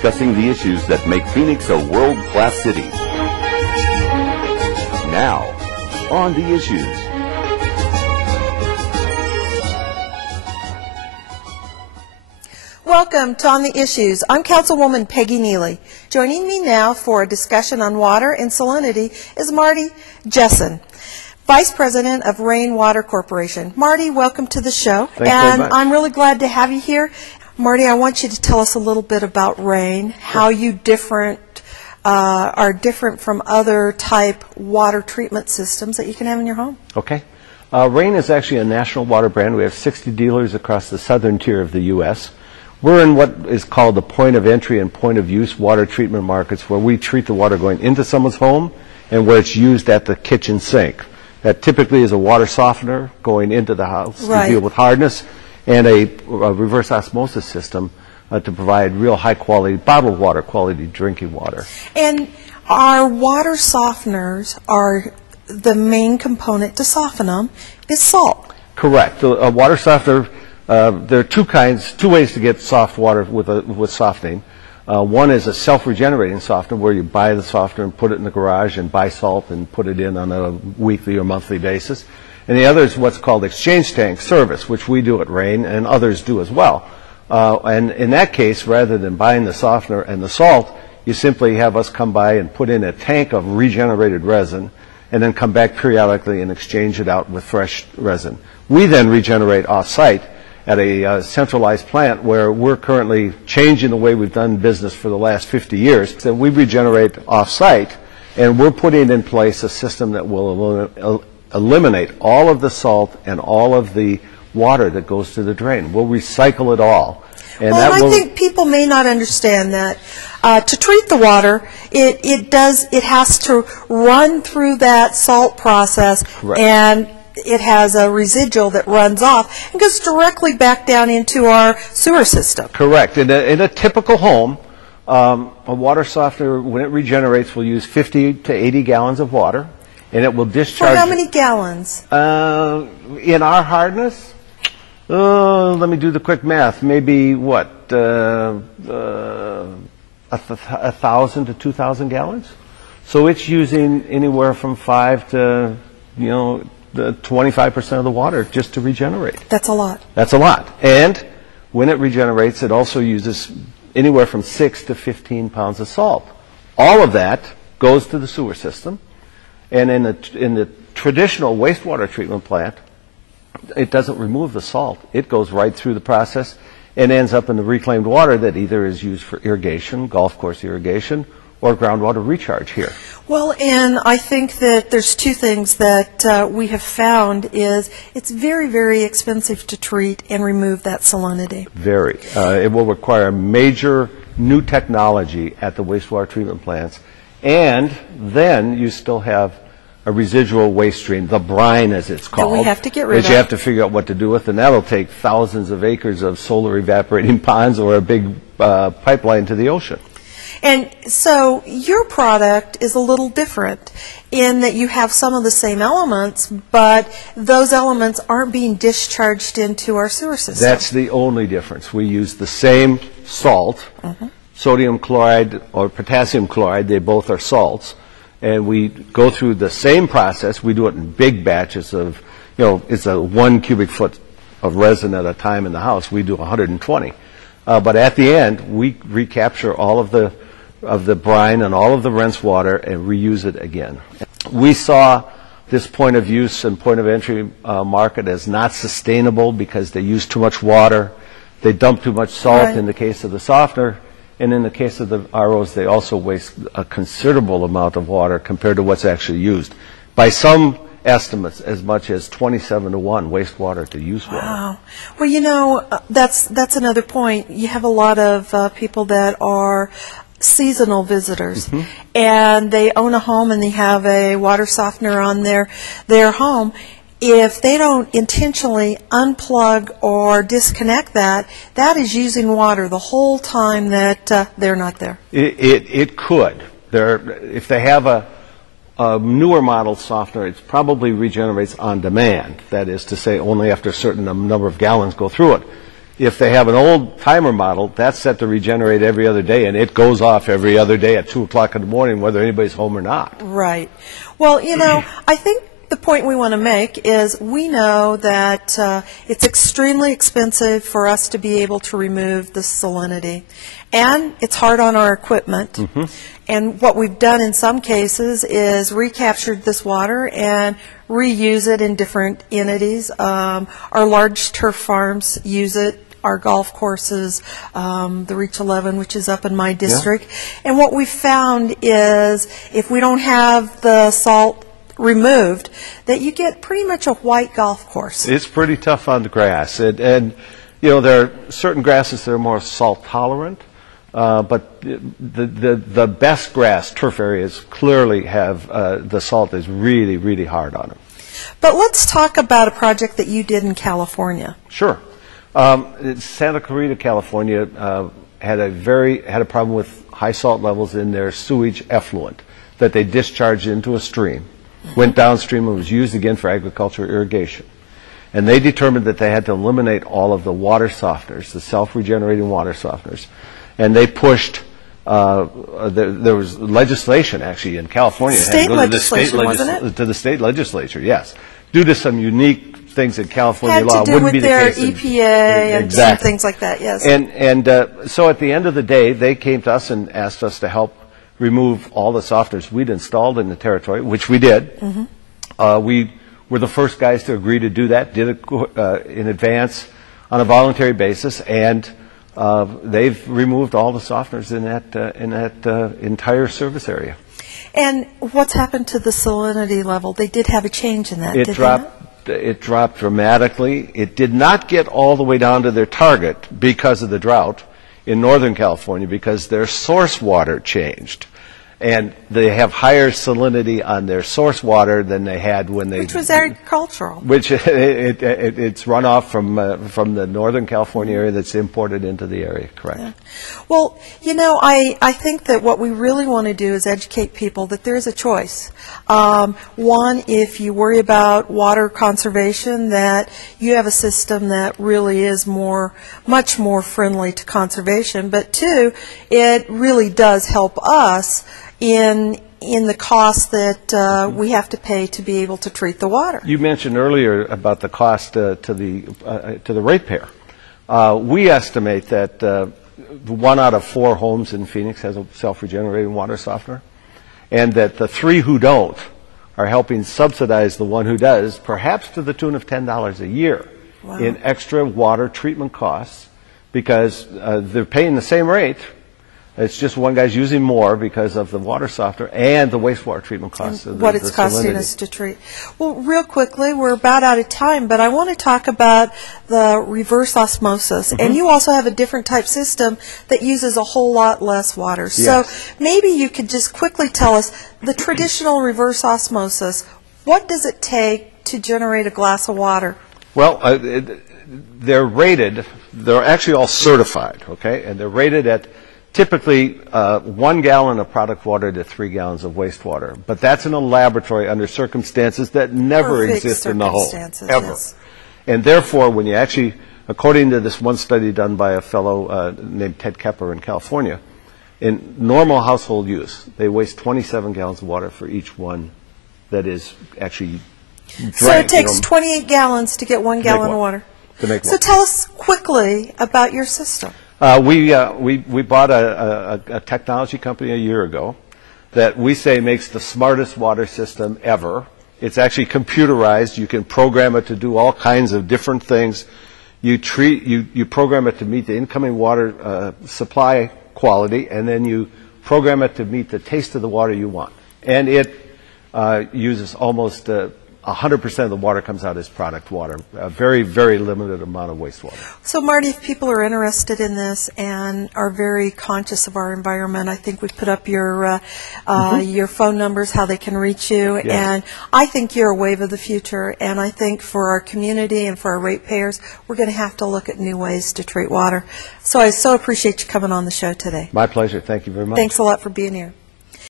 discussing the issues that make Phoenix a world-class city. Now, on the issues. Welcome to On the Issues. I'm Councilwoman Peggy Neely. Joining me now for a discussion on water and salinity is Marty Jessen, Vice President of Rayne Water Corporation. Marty, welcome to the show. Thanks very much. I'm really glad to have you here. Marty, I want you to tell us a little bit about Rayne, how you are different from other type water treatment systems that you can have in your home. Okay. Rayne is actually a national water brand. We have 60 dealers across the southern tier of the U.S. We're in what is called the point of entry and point of use water treatment markets, where we treat the water going into someone's home and where it's used at the kitchen sink. That typically is a water softener going into the house to deal with hardness, and a reverse osmosis system to provide real high-quality bottled water, quality drinking water. And our water softeners are the main component to soften them is salt. Correct. A water softener, there are two ways to get soft water with softening. One is a self-regenerating softener, where you buy the softener and put it in the garage and buy salt and put it in on a weekly or monthly basis. And the other is what's called exchange tank service, which we do at Rayne and others do as well. And in that case, rather than buying the softener and the salt, you simply have us come by and put in a tank of regenerated resin and then come back periodically and exchange it out with fresh resin. We then regenerate off-site at a centralized plant where we're currently changing the way we've done business for the last 50 years. And we regenerate off-site, and we're putting in place a system that will eliminate all of the salt and all of the water that goes to the drain. We'll recycle it all. And I think people may not understand that. To treat the water, it has to run through that salt process. Correct. And it has a residual that runs off and goes directly back down into our sewer system. Correct. In a typical home, a water softener, when it regenerates, will use 50 to 80 gallons of water, and it will discharge. For how many gallons? In our hardness, let me do the quick math. Maybe what, 1,000 to 2,000 gallons. So it's using anywhere from 5 to 25% of the water just to regenerate. That's a lot. That's a lot. And when it regenerates, it also uses anywhere from 6 to 15 pounds of salt. All of that goes to the sewer system. And in the traditional wastewater treatment plant, it doesn't remove the salt. It goes right through the process and ends up in the reclaimed water that either is used for irrigation, golf course irrigation, or groundwater recharge here. Well, and I think that there's two things that we have found is it's very, very expensive to treat and remove that salinity. Very. It will require major new technology at the wastewater treatment plants. And then you still have a residual waste stream, the brine as it's called, that we have to get rid of. That you have to figure out what to do with, and that'll take thousands of acres of solar evaporating ponds or a big pipeline to the ocean. And so your product is a little different in that you have some of the same elements, but those elements aren't being discharged into our sewer system. That's the only difference. We use the same salt, sodium chloride or potassium chloride, they both are salts, and we go through the same process. We do it in big batches of, it's a 1 cubic foot of resin at a time in the house. We do 120. But at the end, we recapture all of the brine and all of the rinse water and reuse it again. We saw this point of use and point of entry market as not sustainable because they use too much water. They dump too much salt in the case of the softener. And in the case of the ROs, they also waste a considerable amount of water compared to what's actually used. By some estimates, as much as 27 to 1 wastewater to use water. Wow. Well, that's another point. You have a lot of people that are seasonal visitors, and they own a home and they have a water softener on their home. If they don't intentionally unplug or disconnect that is using water the whole time that they're not there. It could. If they have a newer model softener, it probably regenerates on demand. That is to say, only after a certain number of gallons go through it. If they have an old timer model, that's set to regenerate every other day, and it goes off every other day at 2 o'clock in the morning, whether anybody's home or not. Right. Well, you know, I think the point we want to make is we know that it's extremely expensive for us to be able to remove the salinity, and it's hard on our equipment. Mm-hmm. And what we've done in some cases is recaptured this water and reuse it in different entities. Our large turf farms use it. Our golf courses, the Reach 11, which is up in my district. Yeah. And what we found is if we don't have the salt removed, that you get pretty much a white golf course. It's pretty tough on the grass. And you know, there are certain grasses that are more salt tolerant, but the best grass, turf areas, clearly have the salt is really, really hard on them. But let's talk about a project that you did in California. Sure. Santa Clarita, California, had a problem with high salt levels in their sewage effluent that they discharged into a stream, went downstream and was used again for agricultural irrigation. And they determined that they had to eliminate all of the water softeners, the self-regenerating water softeners. And they pushed, there was legislation actually in California. State legislation, wasn't it? To the state legislature, yes. Due to some unique things in California law, had to do with their EPA and some things like that, yes. And so at the end of the day, they came to us and asked us to help remove all the softeners we'd installed in the territory, which we did. Mm-hmm. We were the first guys to agree to do that, did it in advance on a voluntary basis, and they've removed all the softeners in that entire service area. And what's happened to the salinity level? They did have a change in that, did they not? It dropped dramatically. It did not get all the way down to their target because of the drought in Northern California, because their source water changed. And they have higher salinity on their source water than they had when they... Which was agricultural. Which it's runoff from the Northern California area that's imported into the area, correct. Yeah. Well, you know, I think that what we really want to do is educate people that there's a choice. One, if you worry about water conservation, that you have a system that really is much more friendly to conservation. But two, it really does help us in the cost that we have to pay to be able to treat the water. You mentioned earlier about the cost to the ratepayer. We estimate that 1 out of 4 homes in Phoenix has a self-regenerating water softener, and that the 3 who don't are helping subsidize the one who does, perhaps to the tune of $10 a year in extra water treatment costs, because they're paying the same rate. It's just one guy's using more because of the water softener and the wastewater treatment costs. What it's costing us to treat. Well, real quickly, we're about out of time, but I want to talk about the reverse osmosis. Mm-hmm. And you also have a different type system that uses a whole lot less water. Yes. So maybe you could just quickly tell us, the traditional reverse osmosis, what does it take to generate a glass of water? Well, they're rated, they're actually all certified, okay? And they're rated at typically 1 gallon of product water to 3 gallons of wastewater. But that's in a laboratory under circumstances that never exist in the home, ever. Yes. And therefore, when you actually, according to this one study done by a fellow named Ted Kepper in California, in normal household use, they waste 27 gallons of water for each one that is actually drank. So it takes 28 gallons to get 1 gallon of water. So tell us quickly about your system. We bought a technology company a year ago that we say makes the smartest water system ever. It's actually computerized. You can program it to do all kinds of different things. You program it to meet the incoming water supply quality, and then you program it to meet the taste of the water you want. And it uses almost 100% of the water comes out as product water, a very, very limited amount of wastewater. So, Marty, if people are interested in this and are very conscious of our environment, I think we put up your phone numbers, how they can reach you, and I think you're a wave of the future, and I think for our community and for our ratepayers, we're going to have to look at new ways to treat water. So I so appreciate you coming on the show today. My pleasure. Thank you very much. Thanks a lot for being here.